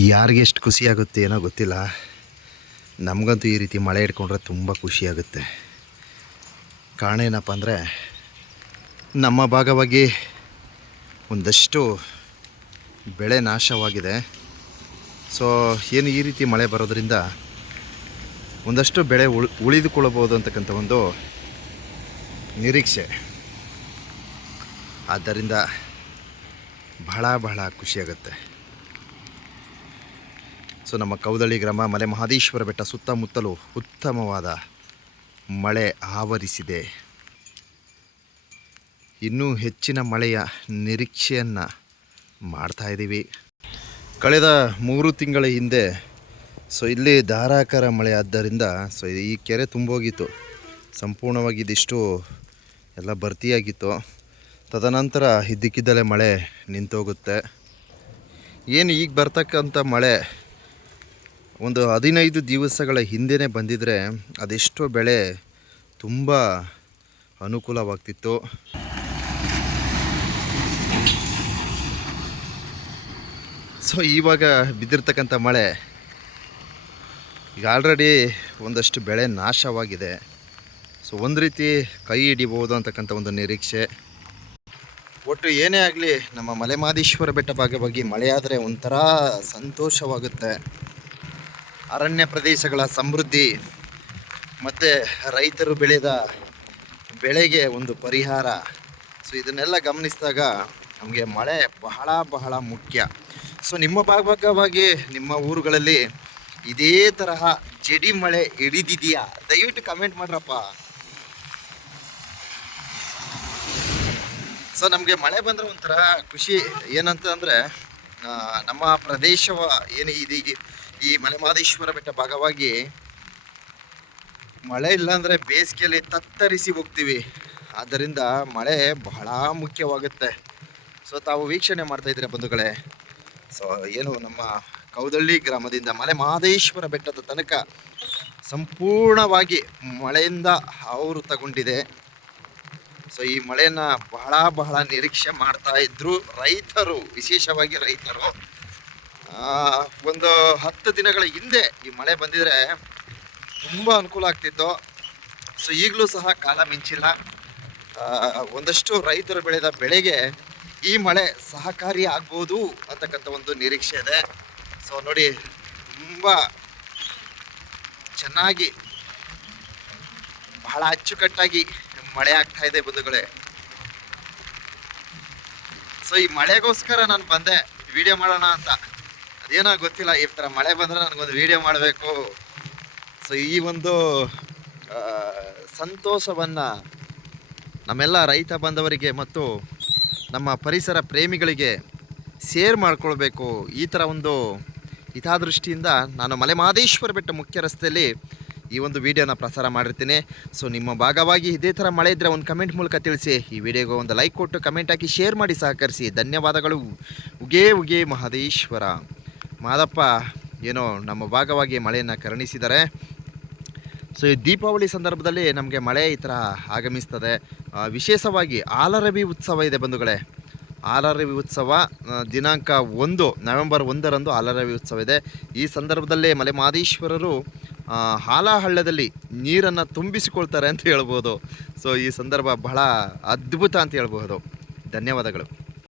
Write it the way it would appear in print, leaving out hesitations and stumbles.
ಯಾರಿಗೆ ಎಷ್ಟು ಖುಷಿಯಾಗುತ್ತೆ ಏನೋ ಗೊತ್ತಿಲ್ಲ. ನಮಗಂತೂ ಈ ರೀತಿ ಮಳೆ ಹಿಡ್ಕೊಂಡ್ರೆ ತುಂಬ ಖುಷಿಯಾಗುತ್ತೆ. ಕಾರಣ ಏನಪ್ಪ ಅಂದರೆ, ನಮ್ಮ ಭಾಗವಾಗಿ ಒಂದಷ್ಟು ಬೆಳೆ ನಾಶವಾಗಿದೆ. ಸೊ ಏನು ಈ ರೀತಿ ಮಳೆ ಬರೋದರಿಂದ ಒಂದಷ್ಟು ಬೆಳೆ ಉಳಿದುಕೊಳ್ಳಬಹುದು ಅಂತಕ್ಕಂಥ ಒಂದು ನಿರೀಕ್ಷೆ. ಆದ್ದರಿಂದ ಬಹಳ ಖುಷಿಯಾಗುತ್ತೆ. ಸೊ ನಮ್ಮ ಕೌದಳ್ಳಿ ಗ್ರಾಮ ಮಲೆ ಮಹದೇಶ್ವರ ಬೆಟ್ಟ ಸುತ್ತಮುತ್ತಲೂ ಉತ್ತಮವಾದ ಮಳೆ ಆವರಿಸಿದೆ. ಇನ್ನೂ ಹೆಚ್ಚಿನ ಮಳೆಯ ನಿರೀಕ್ಷೆಯನ್ನು ಮಾಡ್ತಾಯಿದ್ದೀವಿ. ಕಳೆದ 3 ತಿಂಗಳ ಹಿಂದೆ ಇಲ್ಲಿ ಧಾರಾಕಾರ ಮಳೆ ಆದ್ದರಿಂದ ಈ ಕೆರೆ ತುಂಬೋಗಿತ್ತು. ಸಂಪೂರ್ಣವಾಗಿ ಇದಿಷ್ಟು ಎಲ್ಲ ಭರ್ತಿಯಾಗಿತ್ತು. ತದನಂತರ ಇದ್ದಕ್ಕಿದ್ದಲೇ ಮಳೆ ನಿಂತೋಗುತ್ತೆ. ಏನು ಈಗ ಬರ್ತಕ್ಕಂಥ ಮಳೆ ಒಂದು 15 ದಿವಸಗಳ ಹಿಂದೆಯೇ ಬಂದಿದ್ದರೆ ಅದೆಷ್ಟೋ ಬೆಳೆ ತುಂಬ ಅನುಕೂಲವಾಗ್ತಿತ್ತು. ಸೊ ಇವಾಗ ಬಿದ್ದಿರ್ತಕ್ಕಂಥ ಮಳೆ ಈಗ ಆಲ್ರೆಡಿ ಒಂದಷ್ಟು ಬೆಳೆ ನಾಶವಾಗಿದೆ. ಸೊ ಒಂದು ರೀತಿ ಕೈ ಹಿಡಿಬೋದು ಅಂತಕ್ಕಂಥ ಒಂದು ನಿರೀಕ್ಷೆ. ಒಟ್ಟು ಏನೇ ಆಗಲಿ, ನಮ್ಮ ಮಲೆ ಮಹದೇಶ್ವರ ಬೆಟ್ಟ ಭಾಗವಾಗಿ ಮಳೆಯಾದರೆ ಒಂಥರ ಸಂತೋಷವಾಗುತ್ತೆ. ಅರಣ್ಯ ಪ್ರದೇಶಗಳ ಸಮೃದ್ಧಿ ಮತ್ತು ರೈತರು ಬೆಳೆದ ಬೆಳೆಗೆ ಒಂದು ಪರಿಹಾರ. ಸೊ ಇದನ್ನೆಲ್ಲ ಗಮನಿಸಿದಾಗ ನಮಗೆ ಮಳೆ ಬಹಳ ಮುಖ್ಯ. ಸೊ ನಿಮ್ಮ ಭಾಗವಾಗಿ ನಿಮ್ಮ ಊರುಗಳಲ್ಲಿ ಇದೇ ತರಹ ಜಡಿ ಮಳೆ ಹಿಡಿದಿದೆಯಾ? ದಯವಿಟ್ಟು ಕಮೆಂಟ್ ಮಾಡ್ರಪ್ಪ. ಸೊ ನಮಗೆ ಮಳೆ ಬಂದರೆ ಒಂಥರ ಖುಷಿ. ಏನಂತ ಅಂದರೆ, ನಮ್ಮ ಪ್ರದೇಶವ ಏನು ಇದೀಗ ಈ ಮಲೆ ಮಹದೇಶ್ವರ ಬೆಟ್ಟ ಭಾಗವಾಗಿ ಮಳೆ ಇಲ್ಲಾಂದರೆ ಬೇಸಿಗೆಯಲ್ಲಿ ತತ್ತರಿಸಿ ಹೋಗ್ತೀವಿ. ಆದ್ದರಿಂದ ಮಳೆ ಬಹಳ ಮುಖ್ಯವಾಗುತ್ತೆ. ಸೊ ತಾವು ವೀಕ್ಷಣೆ ಮಾಡ್ತಾಯಿದ್ದೀರ ಬಂಧುಗಳೇ. ಸೊ ಏನು ನಮ್ಮ ಕೌದಳ್ಳಿ ಗ್ರಾಮದಿಂದ ಮಲೆ ಮಹದೇಶ್ವರ ಬೆಟ್ಟದ ತನಕ ಸಂಪೂರ್ಣವಾಗಿ ಮಳೆಯಿಂದ ಆವೃತಗೊಂಡಿದೆ. ಸೊ ಈ ಮಳೆಯನ್ನು ಬಹಳ ನಿರೀಕ್ಷೆ ಮಾಡ್ತಾ ಇದ್ರು ರೈತರು, ವಿಶೇಷವಾಗಿ ರೈತರು. ಒಂದು 10 ದಿನಗಳ ಹಿಂದೆ ಈ ಮಳೆ ಬಂದಿದ್ರೆ ತುಂಬ ಅನುಕೂಲ ಆಗ್ತಿತ್ತು. ಸೊ ಈಗಲೂ ಸಹ ಕಾಲ ಮಿಂಚಿಲ್ಲ. ಒಂದಷ್ಟು ರೈತರು ಬೆಳೆದ ಬೆಳೆಗೆ ಈ ಮಳೆ ಸಹಕಾರಿ ಆಗ್ಬೋದು ಅಂತಕ್ಕಂಥ ಒಂದು ನಿರೀಕ್ಷೆ ಇದೆ. ಸೊ ನೋಡಿ, ತುಂಬ ಚೆನ್ನಾಗಿ ಬಹಳ ಅಚ್ಚುಕಟ್ಟಾಗಿ ಮಳೆ ಆಗ್ತಾ ಇದೆ ಬಂಧುಗಳೇ. ಸೊ ಈ ಮಳೆಗೋಸ್ಕರ ನಾನು ಬಂದೆ ವಿಡಿಯೋ ಮಾಡೋಣ ಅಂತ. ಅದೇನೋ ಗೊತ್ತಿಲ್ಲ, ಈ ಥರ ಮಳೆ ಬಂದರೆ ನನಗೊಂದು ವಿಡಿಯೋ ಮಾಡಬೇಕು. ಸೊ ಈ ಒಂದು ಸಂತೋಷವನ್ನು ನಮ್ಮೆಲ್ಲ ರೈತ ಬಾಂಧವರಿಗೆ ಮತ್ತು ನಮ್ಮ ಪರಿಸರ ಪ್ರೇಮಿಗಳಿಗೆ ಶೇರ್ ಮಾಡ್ಕೊಳ್ಬೇಕು. ಈ ಥರ ಒಂದು ಹಿತದೃಷ್ಟಿಯಿಂದ ನಾನು ಮಲೆ ಮಹದೇಶ್ವರ ಬೆಟ್ಟ ಮುಖ್ಯ ರಸ್ತೆಯಲ್ಲಿ ಈ ಒಂದು ವಿಡಿಯೋನ ಪ್ರಸಾರ ಮಾಡಿರ್ತೀನಿ. ಸೊ ನಿಮ್ಮ ಭಾಗವಾಗಿ ಇದೇ ಥರ ಮಳೆ ಇದ್ದರೆ ಒಂದು ಕಮೆಂಟ್ ಮೂಲಕ ತಿಳಿಸಿ. ಈ ವಿಡಿಯೋಗೆ ಒಂದು ಲೈಕ್ ಕೊಟ್ಟು ಕಮೆಂಟ್ ಹಾಕಿ ಶೇರ್ ಮಾಡಿ ಸಹಕರಿಸಿ. ಧನ್ಯವಾದಗಳು. ಉಗೇ ಮಹದೇಶ್ವರ. ಮಾದಪ್ಪ ಏನೋ ನಮ್ಮ ಭಾಗವಾಗಿ ಮಳೆಯನ್ನು ಕರುಣಿಸಿದ್ದಾರೆ. ಸೊ ಈ ದೀಪಾವಳಿ ಸಂದರ್ಭದಲ್ಲಿ ನಮಗೆ ಮಳೆ ಈ ಥರ ಆಗಮಿಸ್ತದೆ. ವಿಶೇಷವಾಗಿ ಆಲರವಿ ಉತ್ಸವ ಇದೆ ಬಂಧುಗಳೇ. ಆಲರವಿ ಉತ್ಸವ ದಿನಾಂಕ 1 ನವೆಂಬರ್ 1ರಂದು ಆಲರವಿ ಉತ್ಸವ ಇದೆ. ಈ ಸಂದರ್ಭದಲ್ಲೇ ಮಲೆ ಮಹದೇಶ್ವರರು ಹಾಲಹಳ್ಳದಲ್ಲಿ ನೀರನ್ನು ತುಂಬಿಸಿಕೊಳ್ತಾರೆ ಅಂತ ಹೇಳ್ಬೋದು. ಸೊ ಈ ಸಂದರ್ಭ ಬಹಳ ಅದ್ಭುತ ಅಂತ ಹೇಳ್ಬೋದು. ಧನ್ಯವಾದಗಳು.